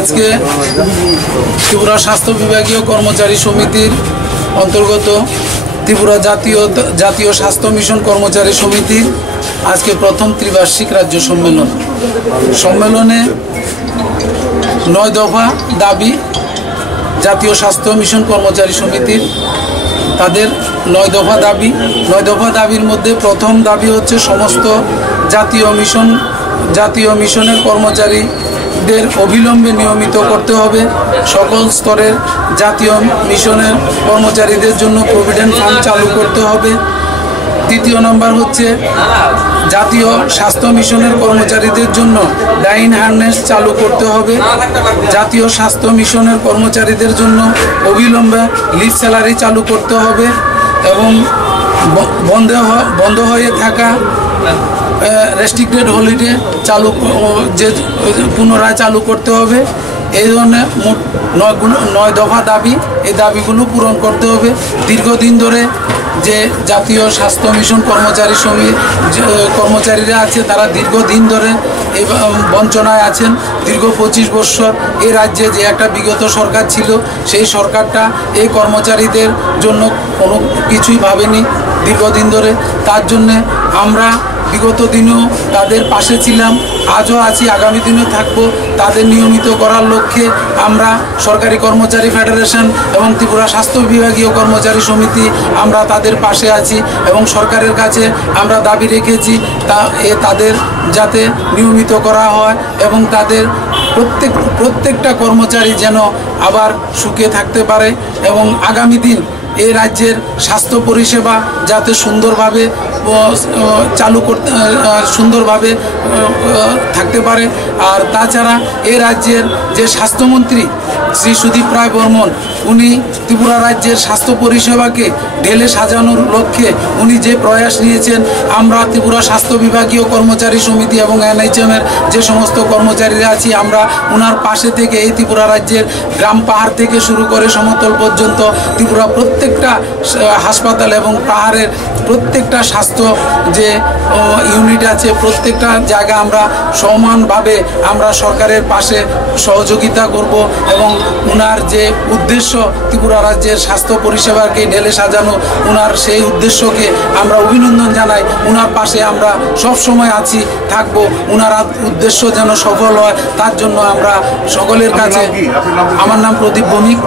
আজকে ত্রিপুরা স্বাস্থ্য বিভাগীয় কর্মচারী সমিতির অন্তর্গত ত্রিপুরা জাতীয় স্বাস্থ্য মিশন কর্মচারী সমিতির আজকে প্রথম ত্রিবার্ষিক রাজ্য সম্মেলনে 9 দফা দাবি জাতীয় স্বাস্থ্য মিশন কর্মচারী সমিতির তাদের 9 দফা দাবির মধ্যে প্রথম দাবি হচ্ছে সমস্ত জাতীয় মিশনের কর্মচারীদের অবিলম্বে নিয়মিত করতে হবে। সকল স্তরের জাতীয় মিশনের কর্মচারীদের জন্য প্রভিডেন্ট ফান্ড চালু করতে হবে। দ্বিতীয় নম্বর হচ্ছে জাতীয় স্বাস্থ্য মিশনের কর্মচারীদের জন্য ডাইন হারনেস চালু করতে হবে। জাতীয় স্বাস্থ্য মিশনের কর্মচারীদের জন্য অবিলম্বে লিভ স্যালারি চালু করতে হবে এবং বন্ধ হয়ে থাকা রেস্ট্রিক্টেড হলিডে পুনরায় চালু করতে হবে। এই ধরনের মোট 9 দফা দাবি, এই দাবিগুলো পূরণ করতে হবে। দীর্ঘদিন ধরে যে জাতীয় স্বাস্থ্য মিশন কর্মচারীরা আছে তারা দীর্ঘদিন ধরে এই বঞ্চনায় আছেন। দীর্ঘ 25 বছর এই রাজ্যে যে একটা বিগত সরকার ছিল, সেই সরকারটা এই কর্মচারীদের জন্য কোনো কিছুই ভাবেনি দীর্ঘদিন ধরে। তার জন্যে আমরা বিগত দিনেও তাদের পাশে ছিলাম, আজও আছি, আগামী দিনেও থাকবো। তাদের নিয়মিত করার লক্ষ্যে আমরা সরকারি কর্মচারী ফেডারেশন এবং ত্রিপুরা স্বাস্থ্য বিভাগীয় কর্মচারী সমিতি আমরা তাদের পাশে আছি এবং সরকারের কাছে আমরা দাবি রেখেছি তাদের যাতে নিয়মিত করা হয় এবং তাদের প্রত্যেকটা কর্মচারী যেন আবার সুখে থাকতে পারে এবং আগামী দিন এই রাজ্যের স্বাস্থ্য পরিষেবা যাতে সুন্দরভাবে থাকতে পারে। আর তাছাড়া এই রাজ্যের যে স্বাস্থ্যমন্ত্রী শ্রী সুদীপ রায় বর্মন, উনি ত্রিপুরা রাজ্যের স্বাস্থ্য পরিষেবাকে ঢেলে সাজানোর লক্ষ্যে উনি যে প্রয়াস নিয়েছেন, আমরা ত্রিপুরা স্বাস্থ্য বিভাগীয় কর্মচারী সমিতি এবং এনএইচএমের যে সমস্ত কর্মচারীরা আছি আমরা ওনার পাশে থেকে এই ত্রিপুরা রাজ্যের গ্রাম পাহাড় থেকে শুরু করে সমতল পর্যন্ত ত্রিপুরা প্রত্যেকটা হাসপাতাল এবং পাহাড়ের প্রত্যেকটা স্বাস্থ্য যে ইউনিট আছে প্রত্যেকটা জায়গা আমরা সমানভাবে আমরা সরকারের পাশে সহযোগিতা করব এবং ওনার যে উদ্দেশ্য ত্রিপুরা রাজ্যের স্বাস্থ্য পরিষেবাকে ঢেলে সাজানো, ওনার সেই উদ্দেশ্যকে আমরা অভিনন্দন জানাই। ওনার পাশে আমরা সব সময় আছি, থাকবো। ওনার উদ্দেশ্য যেন সফল হয় তার জন্য আমরা সকলের কাছে। আমার নাম প্রদীপ ভৌমিক,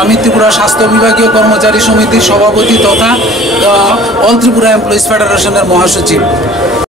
আমি ত্রিপুরা স্বাস্থ্য বিভাগীয় কর্মচারী সমিতির সভাপতি তথা অল ত্রিপুরা এমপ্লয়িজ ফেডারেশনের মহাসচিব।